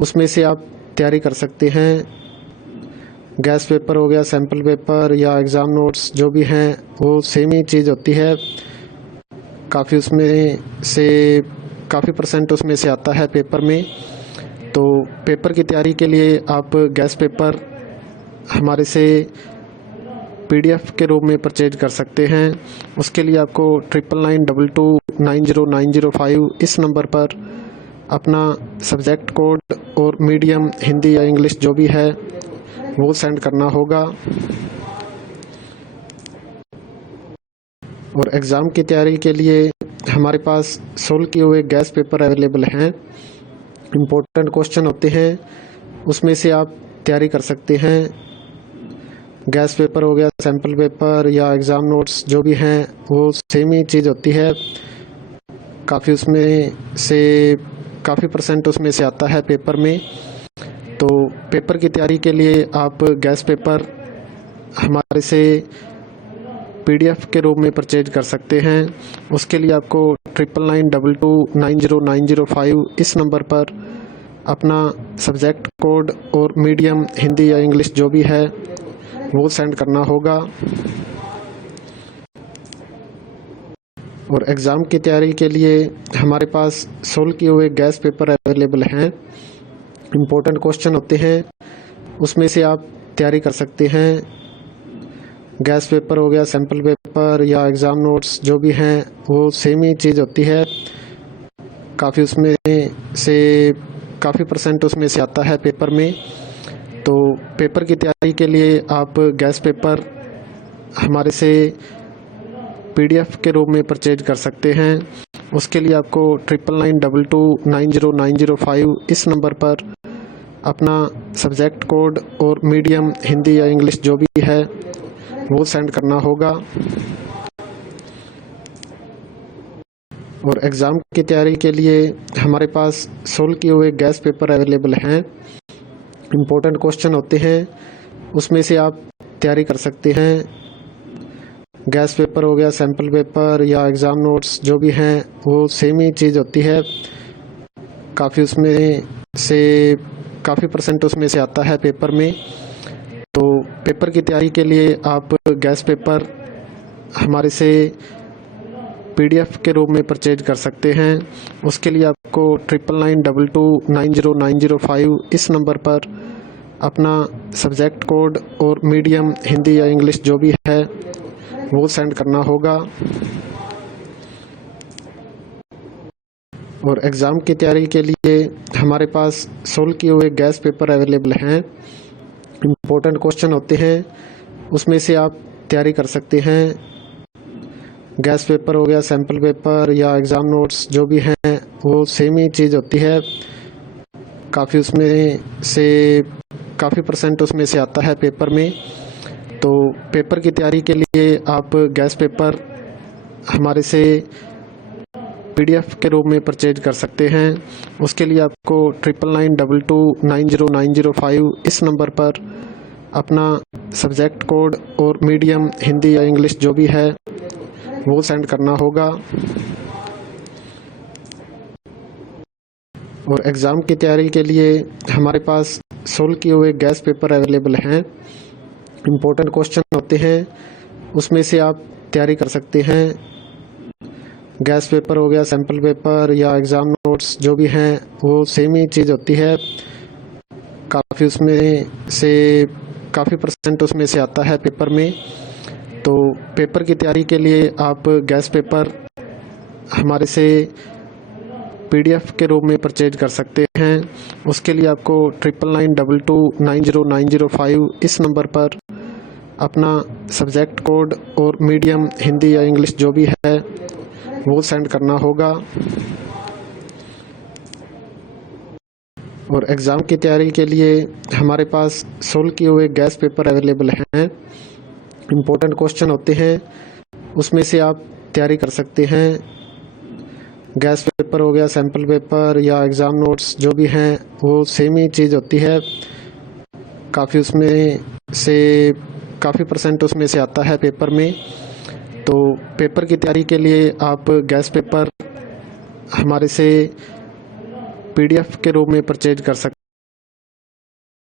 उसमें से आप तैयारी कर सकते हैं। गैस पेपर हो गया, सैम्पल पेपर या एग्ज़ाम नोट्स जो भी हैं वो सेम ही चीज़ होती है। काफ़ी उसमें से काफ़ी परसेंट उसमें से आता है पेपर में। तो पेपर की तैयारी के लिए आप गैस पेपर हमारे से PDF के रूप में परचेज कर सकते हैं। उसके लिए आपको 9992290905 इस नंबर पर अपना सब्जेक्ट कोड और मीडियम हिंदी या इंग्लिश जो भी है वो सेंड करना होगा। और एग्ज़ाम की तैयारी के लिए हमारे पास सोल्व किए हुए गैस पेपर अवेलेबल हैं। इम्पोर्टेंट क्वेश्चन होते हैं, उसमें से आप तैयारी कर सकते हैं। गैस पेपर हो गया, सैम्पल पेपर या एग्ज़ाम नोट्स जो भी हैं वो सेम ही चीज़ होती है। काफ़ी उसमें से काफ़ी परसेंट उसमें से आता है पेपर में। तो पेपर की तैयारी के लिए आप गैस पेपर हमारे से PDF के रूप में परचेज कर सकते हैं। उसके लिए आपको 9992290905 इस नंबर पर अपना सब्जेक्ट कोड और मीडियम हिंदी या इंग्लिश जो भी है वो सेंड करना होगा। और एग्ज़ाम की तैयारी के लिए हमारे पास सोल्व किए हुए गैस पेपर अवेलेबल हैं। इम्पोर्टेंट क्वेश्चन होते हैं, उसमें से आप तैयारी कर सकते हैं। गैस पेपर हो गया, सैम्पल पेपर या एग्ज़ाम नोट्स जो भी हैं वो सेम ही चीज़ होती है। काफ़ी उसमें से काफ़ी परसेंट उसमें से आता है पेपर में। तो पेपर की तैयारी के लिए आप गैस पेपर हमारे से PDF के रूप में परचेज कर सकते हैं। उसके लिए आपको 9992290905 इस नंबर पर अपना सब्जेक्ट कोड और मीडियम हिंदी या इंग्लिश जो भी है वो सेंड करना होगा। और एग्ज़ाम की तैयारी के लिए हमारे पास सोल्व किए हुए गैस पेपर अवेलेबल हैं। इम्पोर्टेंट क्वेश्चन होते हैं, उसमें से आप तैयारी कर सकते हैं। गैस पेपर हो गया, सैम्पल पेपर या एग्ज़ाम नोट्स जो भी हैं वो सेम ही चीज़ होती है। काफ़ी उसमें से काफ़ी परसेंट उसमें से आता है पेपर में। तो पेपर की तैयारी के लिए आप गैस पेपर हमारे से PDF के रूप में परचेज कर सकते हैं। उसके लिए आपको 9992290905 इस नंबर पर अपना सब्जेक्ट कोड और मीडियम हिंदी या इंग्लिश जो भी है वो सेंड करना होगा। और एग्ज़ाम की तैयारी के लिए हमारे पास सोल्व किए हुए गैस पेपर अवेलेबल हैं। इम्पोर्टेंट क्वेश्चन होते हैं, उसमें से आप तैयारी कर सकते हैं। गैस पेपर हो गया, सैम्पल पेपर या एग्ज़ाम नोट्स जो भी हैं वो सेम ही चीज़ होती है। काफ़ी उसमें से काफ़ी परसेंट उसमें से आता है पेपर में। तो पेपर की तैयारी के लिए आप गैस पेपर हमारे से PDF के रूप में परचेज कर सकते हैं। उसके लिए आपको 9992290905 इस नंबर पर अपना सब्जेक्ट कोड और मीडियम हिंदी या इंग्लिश जो भी है वो सेंड करना होगा। और एग्ज़ाम की तैयारी के लिए हमारे पास सोल्व किए हुए गैस पेपर अवेलेबल हैं। इम्पोर्टेंट क्वेश्चन होते हैं, उसमें से आप तैयारी कर सकते हैं। गैस पेपर हो गया, सैम्पल पेपर या एग्ज़ाम नोट्स जो भी हैं वो सेम ही चीज़ होती है। काफ़ी उसमें से काफ़ी परसेंट उसमें से आता है पेपर में। तो पेपर की तैयारी के लिए आप गैस पेपर हमारे से PDF के रूप में परचेज कर सकते हैं। उसके लिए आपको 9992290905 इस नंबर पर अपना सब्जेक्ट कोड और मीडियम हिंदी या इंग्लिश जो भी है वो सेंड करना होगा। और एग्ज़ाम की तैयारी के लिए हमारे पास सोल्व किए हुए गैस पेपर अवेलेबल हैं। इम्पोर्टेंट क्वेश्चन होते हैं, उसमें से आप तैयारी कर सकते हैं। गैस पेपर हो गया, सैम्पल पेपर या एग्ज़ाम नोट्स जो भी हैं वो सेम ही चीज़ होती है। काफ़ी उसमें से काफ़ी परसेंट उसमें से आता है पेपर में। तो पेपर की तैयारी के लिए आप गैस पेपर हमारे से PDF के रूप में परचेज कर सकते